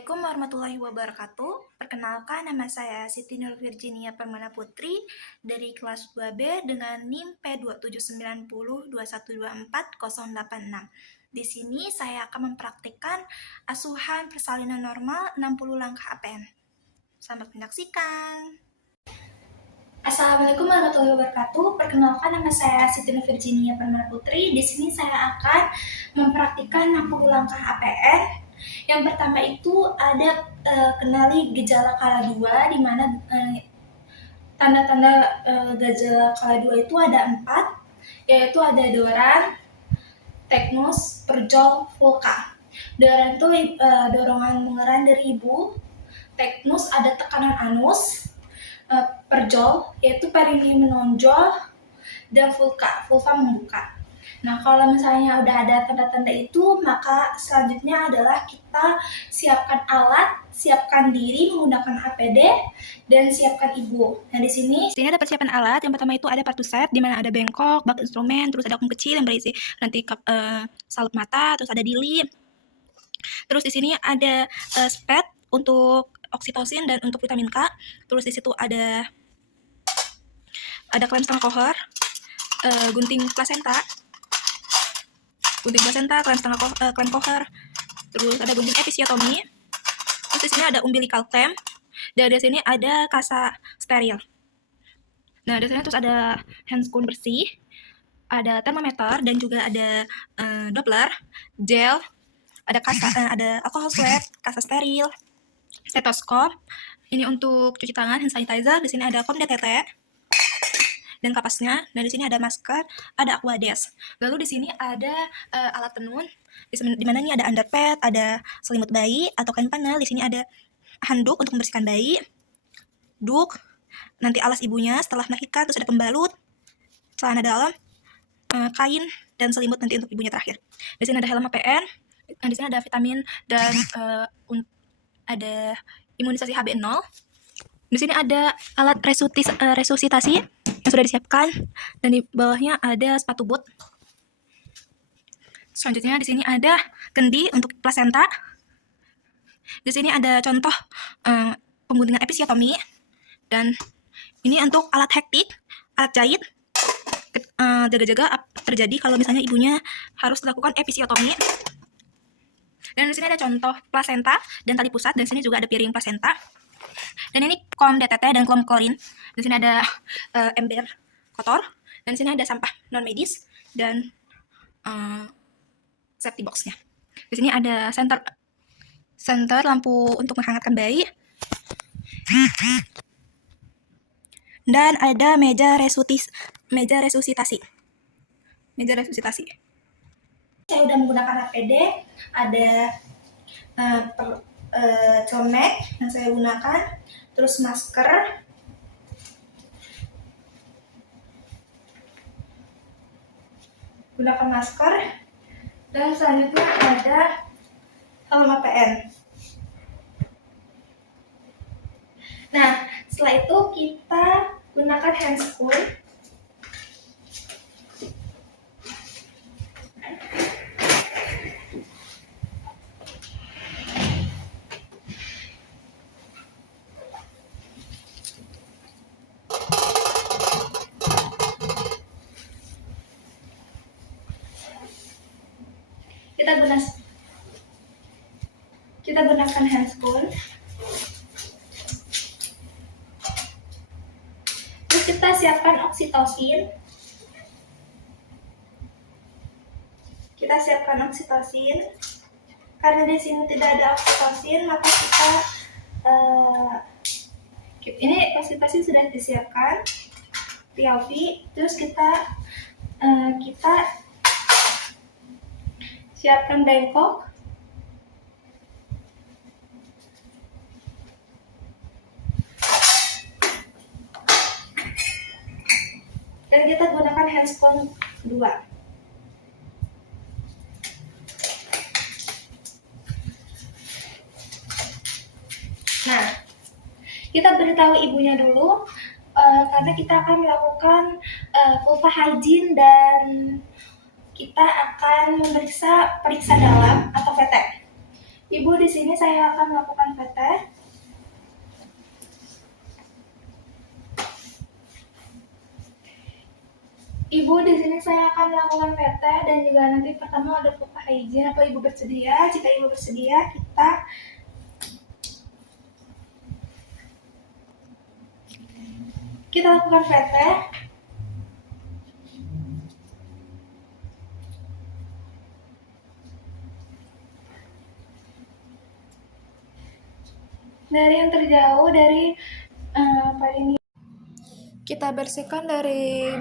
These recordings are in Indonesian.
Assalamualaikum warahmatullahi wabarakatuh. Perkenalkan, nama saya Siti Nur Virginia Permana Putri dari kelas 2B dengan NIM P279021248086. Di sini saya akan mempraktikkan asuhan persalinan normal 60 langkah APN. Selamat menyaksikan. Assalamualaikum warahmatullahi wabarakatuh. Perkenalkan, nama saya Siti Nur Virginia Permana Putri. Di sini saya akan mempraktikkan 60 langkah APN. Yang pertama itu ada kenali gejala kala 2, di mana tanda-tanda gejala kala 2 itu ada 4, yaitu ada doran, teknus, perjol, vulka. Doran itu dorongan mengeran dari ibu, teknus ada tekanan anus, perjol yaitu perineum menonjol, dan vulva membuka. Nah, kalau misalnya udah ada tanda-tanda itu, maka selanjutnya adalah kita siapkan alat, siapkan diri menggunakan APD, dan siapkan ibu. Nah, di sini ada persiapan alat. Yang pertama itu ada partuset, di mana ada bengkok, bak instrumen, terus ada vakum kecil yang berisi nanti salep mata, terus ada dili. Terus di sini ada spet untuk oksitosin dan untuk vitamin K. Terus di situ ada klem setengah kohor, gunting plasenta, klem kohor, terus ada gunting episiotomi, terus di sini ada umbilical clamp, dan di sini ada kasa steril. Nah, di sini terus ada handscoon bersih, ada termometer, dan juga ada Doppler, gel, ada alcohol swab, kasa steril, stetoskop. Ini untuk cuci tangan, hand sanitizer. Di sini ada kom DTT dan kapasnya, dan di sini ada masker, ada aquades. Lalu di sini ada alat tenun, di mana ini ada underpad, ada selimut bayi atau kain panel. Di sini ada handuk untuk membersihkan bayi, duk, nanti alas ibunya setelah melahirkan, terus ada pembalut, celana dalam, kain, dan selimut nanti untuk ibunya terakhir. Di sini ada helm APN, di sini ada vitamin dan ada imunisasi HB0. Di sini ada alat resusitasi yang sudah disiapkan, dan di bawahnya ada sepatu boot. Selanjutnya di sini ada kendi untuk plasenta. Di sini ada contoh penggunaan episiotomi, dan ini untuk alat hektik, alat jahit, jaga-jaga terjadi kalau misalnya ibunya harus dilakukan episiotomi. Dan di sini ada contoh plasenta dan tali pusat, dan di sini juga ada piring plasenta. Dan ini kom DTT dan klom klorin. Di sini ada ember kotor, dan di sini ada sampah non medis dan safety boxnya. Di sini ada senter lampu untuk menghangatkan bayi, dan ada meja resusitasi. Saya udah menggunakan APD, ada celemek yang saya gunakan, terus masker, dan selanjutnya ada helm APN. Nah, setelah itu kita gunakan handscoon. Kita gunakan handscoon. Terus kita siapkan oksitosin. Karena di sini tidak ada oksitosin, maka ini oksitosin sudah disiapkan, PLV. Terus kita siapkan bengkok, dan kita gunakan handscoon 2. Nah, kita beritahu ibunya dulu, karena kita akan melakukan vulva hygiene, dan kita akan periksa dalam atau VT. Ibu, di sini saya akan melakukan PT. Ibu, di sini saya akan melakukan PT dan juga nanti pertama ada foto hygiene. Apa Ibu bersedia? Jika Ibu bersedia, kita lakukan PT. Dari yang terjauh, dari ini kita bersihkan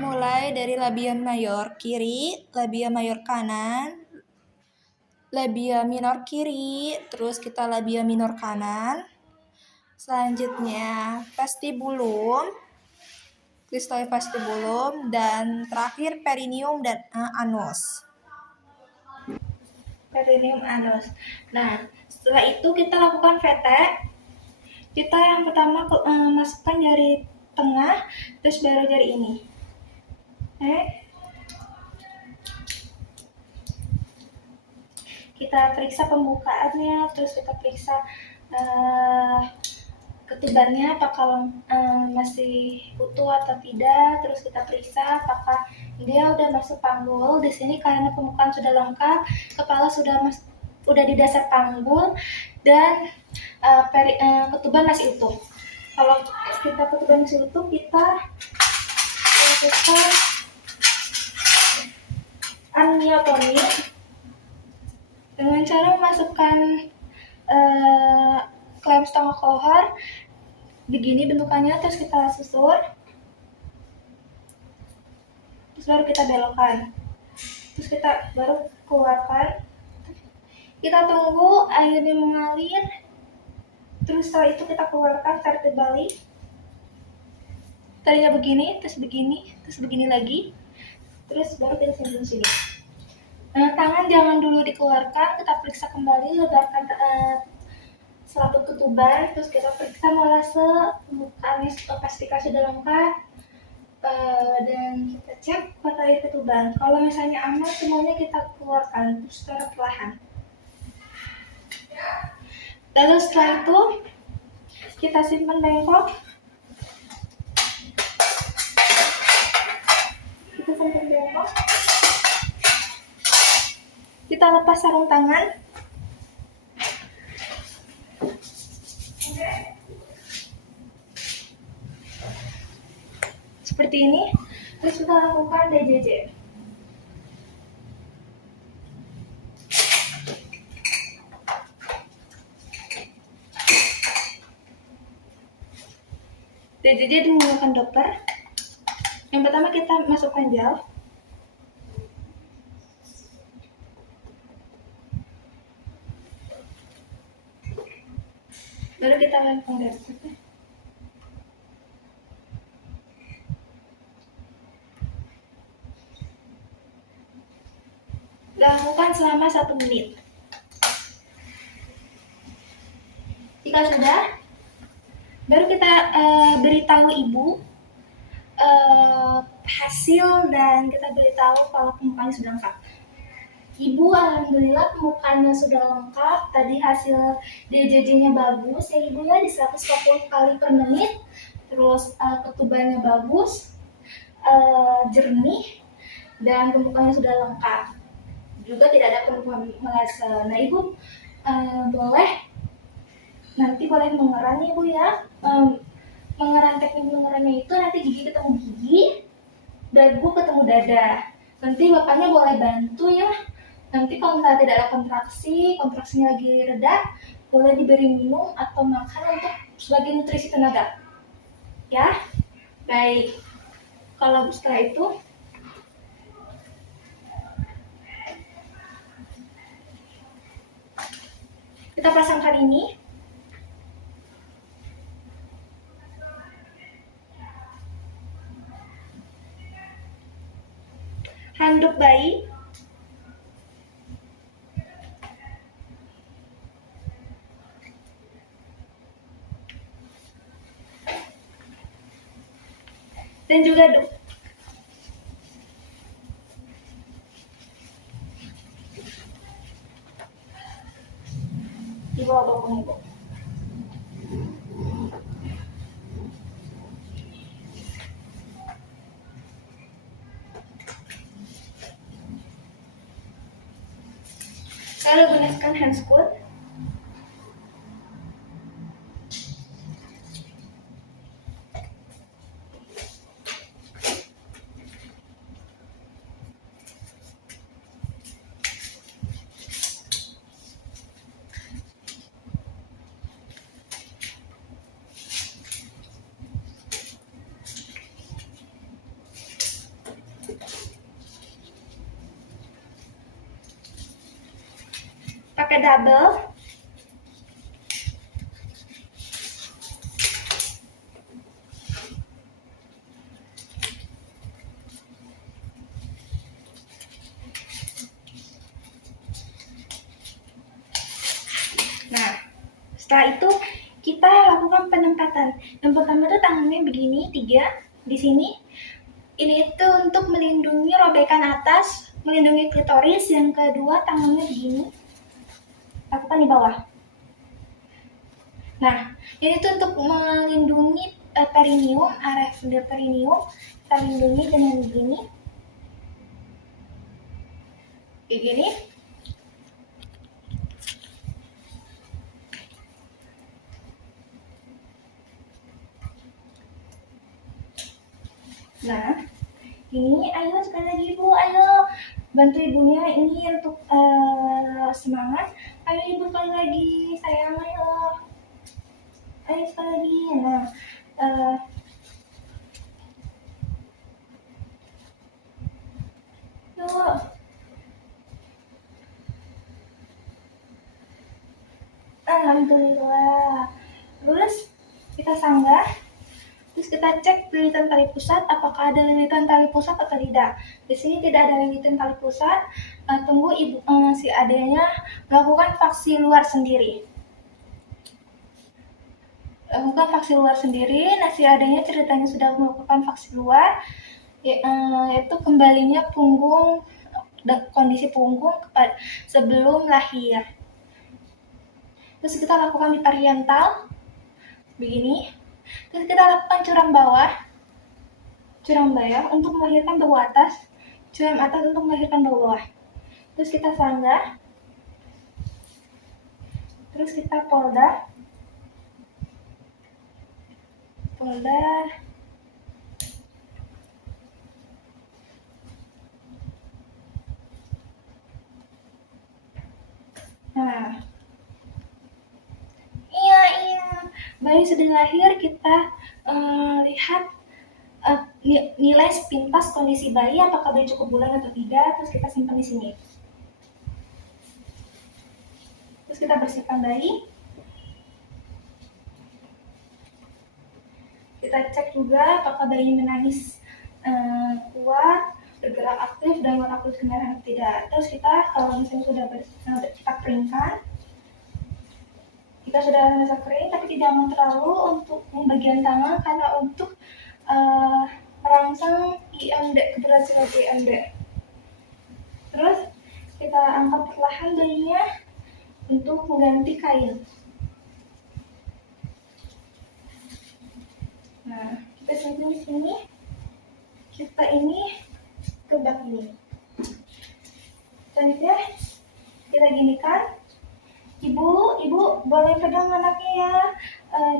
mulai dari labia mayor kiri, labia mayor kanan, labia minor kiri, terus kita labia minor kanan. Selanjutnya vestibulum, cristoid vestibulum, dan terakhir perineum dan anus. Perineum anus. Nah, setelah itu kita lakukan VT. Kita yang pertama masukkan jari tengah, terus baru jari ini. Kita periksa pembukaannya, terus kita periksa ketubannya apakah masih utuh atau tidak, terus kita periksa apakah dia udah masuk panggul. Di sini karena pembukaan sudah lengkap, kepala sudah di dasar panggul, dan ketuban masih utuh. Kalau kita ketuban masih utuh, kita lakukan amniotomi dengan cara memasukkan klem setengah kohar begini bentukannya, terus kita susur, terus baru kita belokkan, terus kita baru keluarkan. Kita tunggu airnya mengalir, terus setelah itu kita keluarkan, tarik balik. Tadinya begini, terus begini lagi, terus baru kita simpan sini. Tangan jangan dulu dikeluarkan, kita periksa kembali, lebarkan selaput ketuban, terus kita periksa molase, pembukaannya pastikan sudah lengkap, dan kita cek kuota air ketuban. Kalau misalnya aman, semuanya kita keluarkan terus secara perlahan. Lalu setelah itu kita simpan bengkok. Kita lepas sarung tangan. Seperti ini. Terus kita lakukan DJJ. DJJ menggunakan dokter. Yang pertama kita masukkan gel. Baru kita lempeng dapet. Lakukan selama 1 menit. Jika sudah, baru kita beritahu ibu hasil, dan kita beritahu kalau pembukaannya sudah lengkap. Ibu, alhamdulillah pembukaannya sudah lengkap. Tadi hasil DJJ-nya bagus ya ibu ya, di 140 kali per menit. Terus ketubannya bagus, jernih, dan pembukaannya sudah lengkap. Juga tidak ada penurunan melese. Nah ibu nanti boleh mengeran ibu ya. Mengeran, teknik mengerannya itu nanti gigi ketemu gigi, dagu ketemu dada. Nanti bapaknya boleh bantu ya. Nanti kalau misalnya tidak ada kontraksinya lagi reda, boleh diberi minum atau makan untuk sebagai nutrisi tenaga. Ya, baik. Kalau setelah itu kita pasangkan ini. Handuk bayi. Dan juga Lalu gunakan hand scoot. Pakai double. Nah, setelah itu kita lakukan penempatan. Yang pertama itu tangannya begini, 3 di sini. Ini itu untuk melindungi robekan atas, melindungi klitoris. Yang kedua tangannya begini, lakukan di bawah. Nah, ini tuh untuk melindungi perineum, area perineum. Kita lindungi dengan begini. Begini. Nah, ini ayo sekali lagi ibu, ayo bantu ibunya ini untuk semangat. Ayo ibu sekali lagi, sayang, ayo sekali lagi. Nah, yuk. Alhamdulillah. Terus kita sanggah. Terus kita cek lilitan tali pusat, apakah ada lilitan tali pusat atau tidak. Di sini tidak ada lilitan tali pusat. Tunggu ibu si adanya melakukan vaksi luar sendiri. Lakukan vaksi luar sendiri. Nah, si adanya ceritanya sudah melakukan vaksi luar, yaitu kembalinya punggung, kondisi punggung sebelum lahir. Terus kita lakukan di pariental begini. Terus kita lakukan curam bawah untuk melahirkan bawah atas, curam atas untuk melahirkan bawah. Terus kita sanggah, terus kita polda. Nah, iya, bayi sudah lahir. Kita lihat nilai sepintas kondisi bayi, apakah bayi cukup bulan atau tidak. Terus kita simpan di sini. Terus kita bersihkan bayi. Kita cek juga apakah bayi menangis kuat, bergerak aktif, dan warna kulit kemerah atau tidak. Terus kita kalau misalnya sudah kita keringkan, kita sudah merasa kering, tapi tidak mau terlalu untuk bagian tangan karena untuk merangsang IMD, keberhasilan IMD. Terus kita angkat perlahan bayinya untuk mengganti kain. Nah, kita simpan di sini. Kita ini gebak ini. Selanjutnya kita ginikan. Ibu boleh pegang anaknya ya.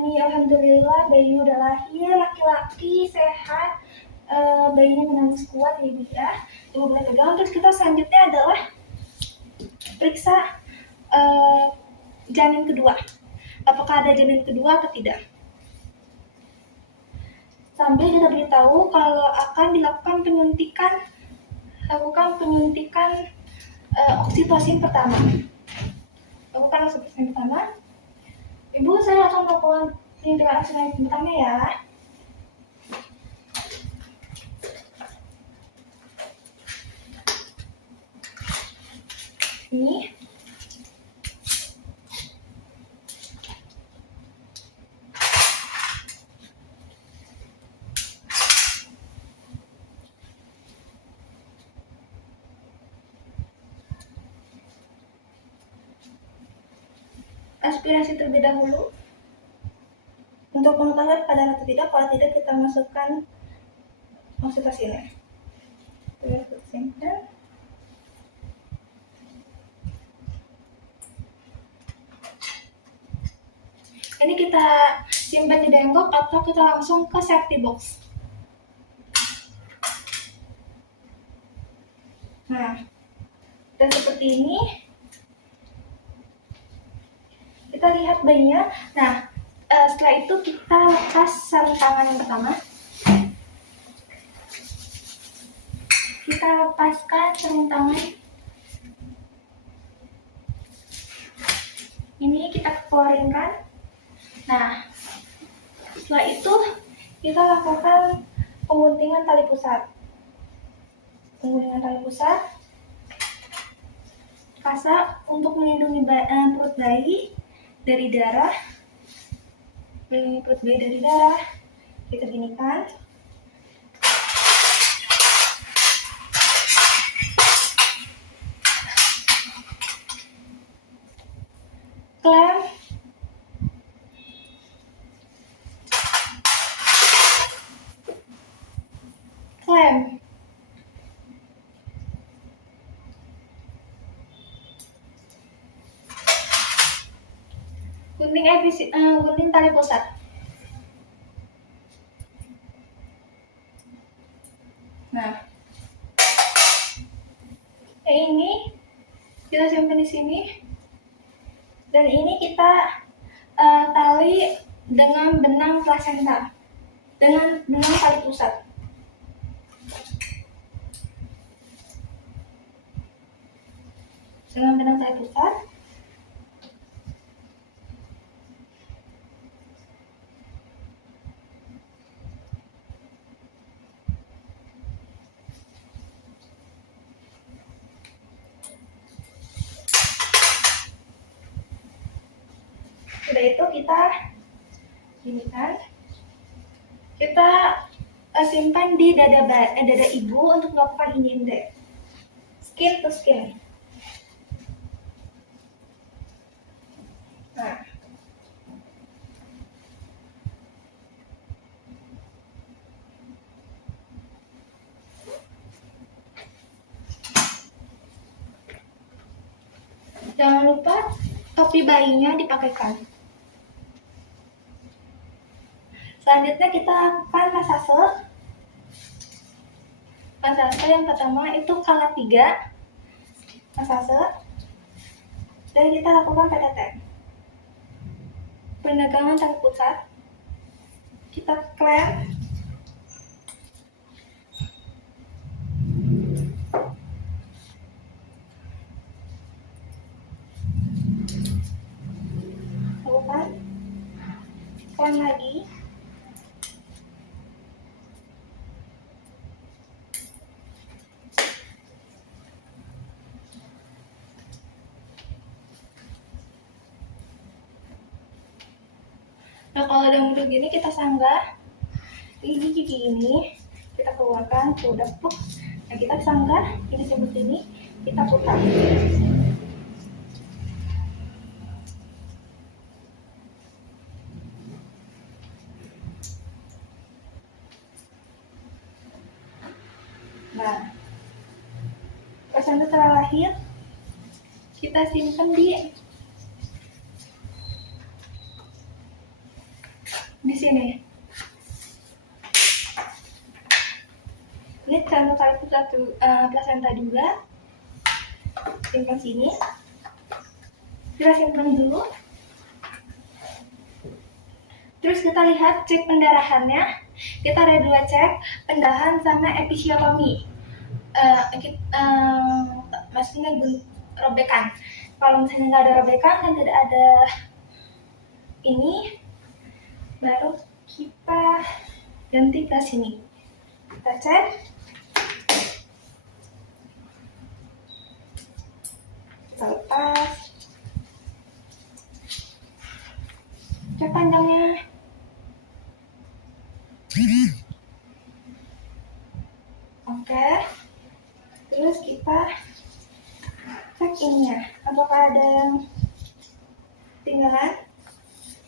Nih alhamdulillah bayinya udah lahir, laki-laki sehat. Bayinya menangis kuat ya ibu ya. Ibu boleh pegang. Terus kita selanjutnya adalah periksa janin kedua. Apakah ada janin kedua atau tidak. Sambil kita beritahu kalau akan dilakukan penyuntikan oksitosin pertama. Lakukan oksitosin pertama. Ibu, saya akan melakukan penyuntikan oksitosin pertama ya. Ini. Aspirasi terlebih dahulu untuk mengetahui keadaan atau tidak. Kalau tidak, kita masukkan oksitosinnya. Simpan. Ini kita simpan di bengkok atau kita langsung ke safety box. Nah, dan seperti ini kita lihat bayinya. Nah, setelah itu kita lepas sarung tangan yang pertama. Kita lepaskan sarung tangan. Ini kita keluarinkan. Nah, setelah itu kita lakukan pengguntingan tali pusat. Pengguntingan tali pusat kasa untuk melindungi perut bayi dari darah. Melindungi perut bayi dari darah. Kita ginikan. Klem. Klem. Gunting tali pusat. Nah, ini kita simpan di sini. Dan ini kita tali dengan benang plasenta, dengan benang tali pusat. Dengan benang tali pusat. Sudah itu kita ginikan. Kita simpan di dada ibu untuk melakukan indende. Skin to skin. Nah. Jangan lupa topi bayinya dipakaikan. Selanjutnya kita akan masase. Masase yang pertama itu kala 3 masase. Dan kita lakukan PTT. Penegangan tali pusat. Kita klem. Lakukan klem lagi. Nah, kalau udah muncul gini kita sanggah. Ini gigi ini kita keluarkan, udah pluk. Nah, kita sanggah ini seperti ini, kita putar. Nah, plasenta setelah lahir kita simpan di sini. Ini sama tali pusat plasenta juga. Simpan sini. Kita simpan dulu. Terus kita lihat cek pendarahannya. Kita ada 2 cek, pendarahan sama episiotomi. Maksudnya robekan. Kalau misalnya nggak ada robekan dan tidak ada ini, baru kita ganti ke sini. Kita cek. Kita lepas. Cek panjangnya. Oke. Terus kita cek ininya. Apakah ada yang tinggalan?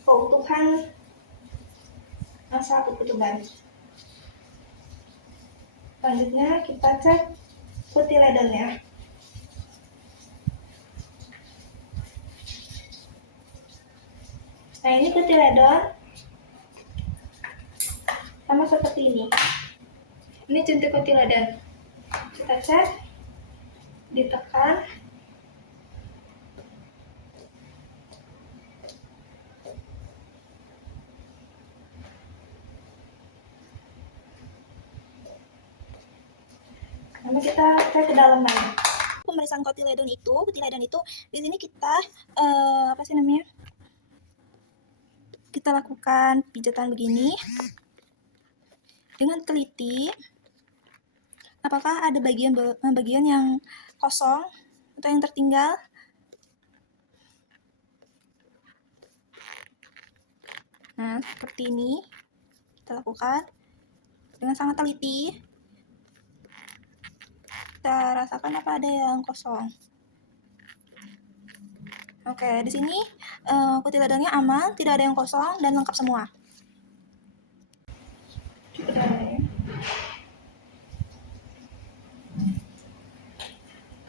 Keutuhan masa ketuban. Selanjutnya kita cek kotiledonnya. Nah, ini kotiledon sama seperti ini. Ini jentik kotiledon. Kita cek, ditekan. Lalu kita cek ke dalamnya. Pemeriksaan kotiledon itu di sini kita apa sih namanya? Kita lakukan pijatan begini dengan teliti. Apakah ada bagian yang kosong atau yang tertinggal? Nah, seperti ini kita lakukan dengan sangat teliti. Kita rasakan apa ada yang kosong. Oke, di sini kotiledonnya aman, tidak ada yang kosong dan lengkap semua.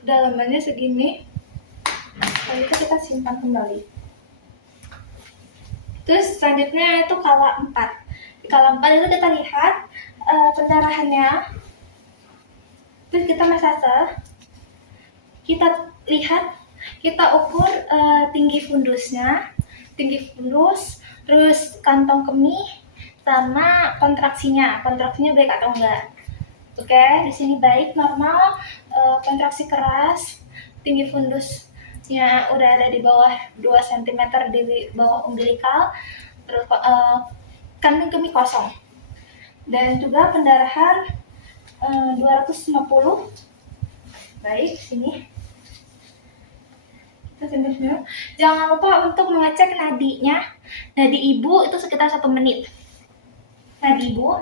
Dalamannya segini, lalu itu kita simpan kembali. Terus selanjutnya itu kala 4. Di kala 4 itu kita lihat pendarahannya. Terus kita massage. Kita lihat, kita ukur tinggi fundusnya, terus kantong kemih sama kontraksinya baik atau enggak. Oke, di sini baik, normal, kontraksi keras, tinggi fundusnya udah ada di bawah 2 cm di bawah umbilikal, terus kantong kemih kosong. Dan juga pendarahan 250. Baik, sini. Jangan lupa untuk mengecek nadinya. Nadi ibu itu sekitar 1 menit. Nadi ibu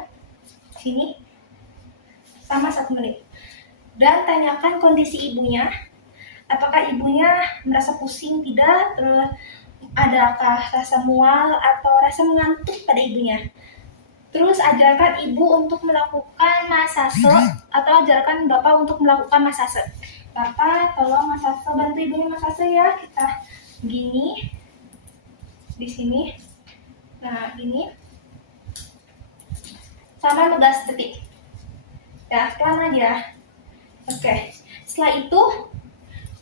sini sama 1 menit. Dan tanyakan kondisi ibunya. Apakah ibunya merasa pusing tidak? Terus adakah rasa mual atau rasa mengantuk pada ibunya? Terus ajarkan ibu untuk melakukan massase atau ajarkan bapak untuk melakukan massase. Bapak tolong massase, bantu ibunya massase ya. Kita gini di sini. Nah, gini. Sama 15 detik. Ya, pelan aja. Oke. Setelah itu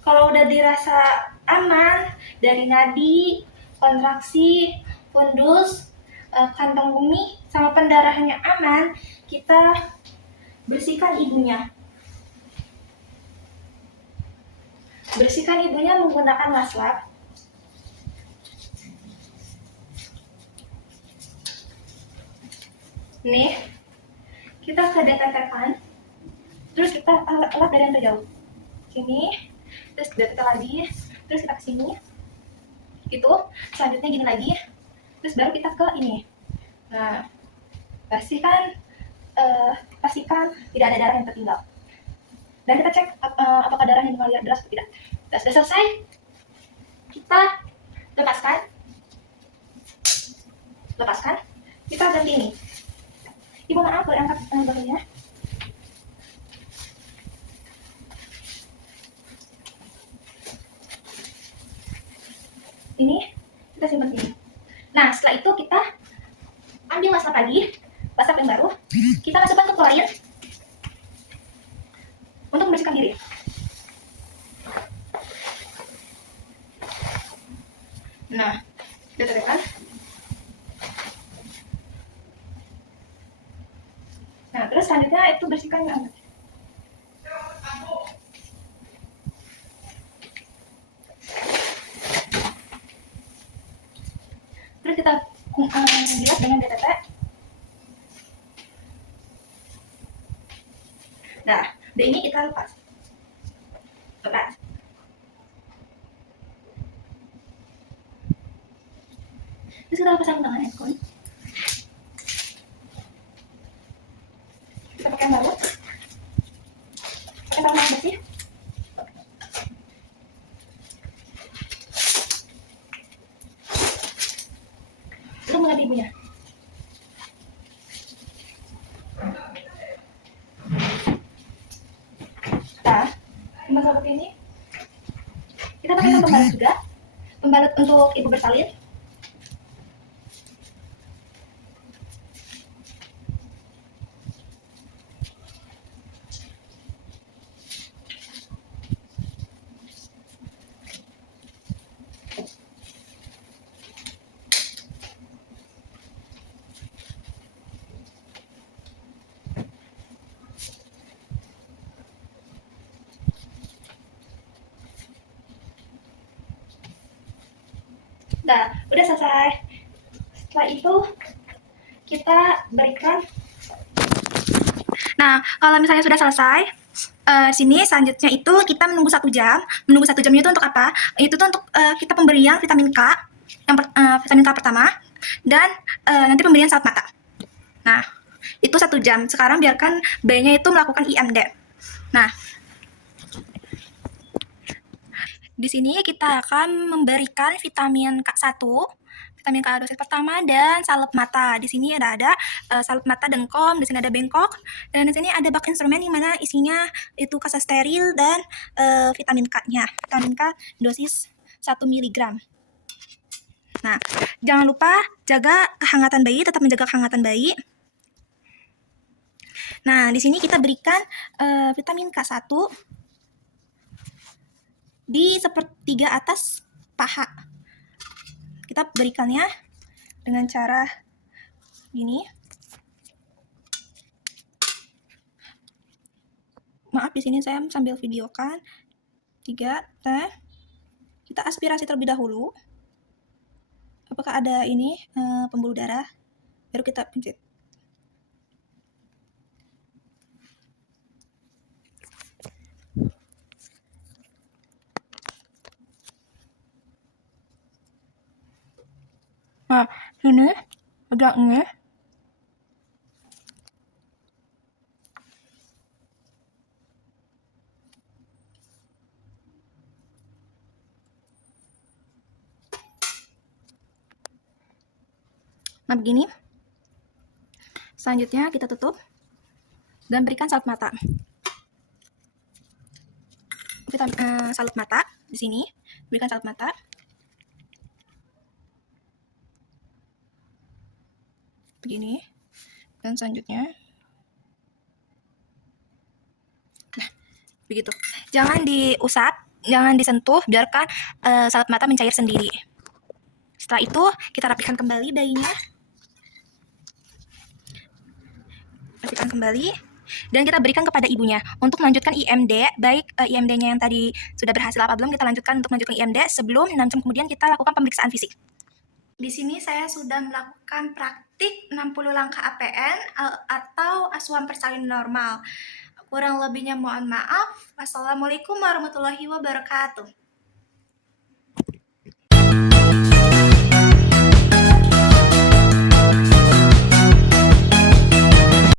kalau udah dirasa aman dari nadi, kontraksi, fundus, kantong kemih sama pendarahannya aman, kita bersihkan ibunya. Bersihkan ibunya menggunakan maslap. Nih, kita kedetekan, terus kita elak dari yang terjauh. Sini, terus detek lagi, terus kita kesini, gitu. Selanjutnya gini lagi, terus baru kita ke ini. Nah, pastikan tidak ada darah yang tertinggal. Dan kita cek apakah darahnya mengalir deras atau tidak. Sudah selesai, kita lepaskan, kita ganti ini. Ibu maaf, boleh angkat bahunya. Ini kita simpan sini. Nah, setelah itu kita ambil masak lagi, masak yang baru, kita masukkan ke klorin untuk membersihkan diri. Nah, kita tekan. Nah, terus selanjutnya itu bersihkan yang angkat. Terus kita bilas dengan DTT. Nah, D ini kita lepas. Terus kita pasang tangan ekon. Kita pakai yang baru. Pakai tangan yang bersih. Untuk mengganti ibunya. Nah, seperti ini. Kita pakai pembalut juga. Pembalut untuk ibu bersalin. Nah, udah selesai. Setelah itu kita berikan. Nah, kalau misalnya sudah selesai, sini selanjutnya itu kita menunggu 1 jam. Menunggu 1 jam itu untuk apa? Itu tuh untuk kita pemberian vitamin K, vitamin K pertama, dan nanti pemberian saat mata. Nah, itu 1 jam. Sekarang biarkan bayinya itu melakukan IMD. Nah, di sini kita akan memberikan vitamin K1, vitamin K dosis pertama, dan salep mata. Di sini ada salep mata dengkom, di sini ada bengkok, dan di sini ada bak instrumen yang mana isinya itu kasa steril dan vitamin K-nya. Vitamin K dosis 1 mg. Nah, jangan lupa jaga kehangatan bayi, tetap menjaga kehangatan bayi. Nah, di sini kita berikan vitamin K1 di sepertiga atas paha. Kita berikannya dengan cara gini. Maaf, di sini saya sambil videokan. 3 teh. Kita aspirasi terlebih dahulu. Apakah ada ini pembuluh darah? Baru kita pincit. Nah, ini agak ngeh. Nah, begini. Selanjutnya kita tutup dan berikan salep mata. Kita salep mata di sini, berikan salep mata. Begini. Dan selanjutnya, nah, begitu. Jangan diusap, jangan disentuh, biarkan salep mata mencair sendiri. Setelah itu, kita rapikan kembali bayinya. Rapikan kembali. Dan kita berikan kepada ibunya untuk melanjutkan IMD, baik IMD-nya yang tadi sudah berhasil apa belum, kita lanjutkan untuk melanjutkan IMD sebelum 6 jam kemudian kita lakukan pemeriksaan fisik. Di sini saya sudah melakukan praktik 60 langkah APN atau asuhan persalin normal. Kurang lebihnya mohon maaf. Wassalamualaikum warahmatullahi wabarakatuh.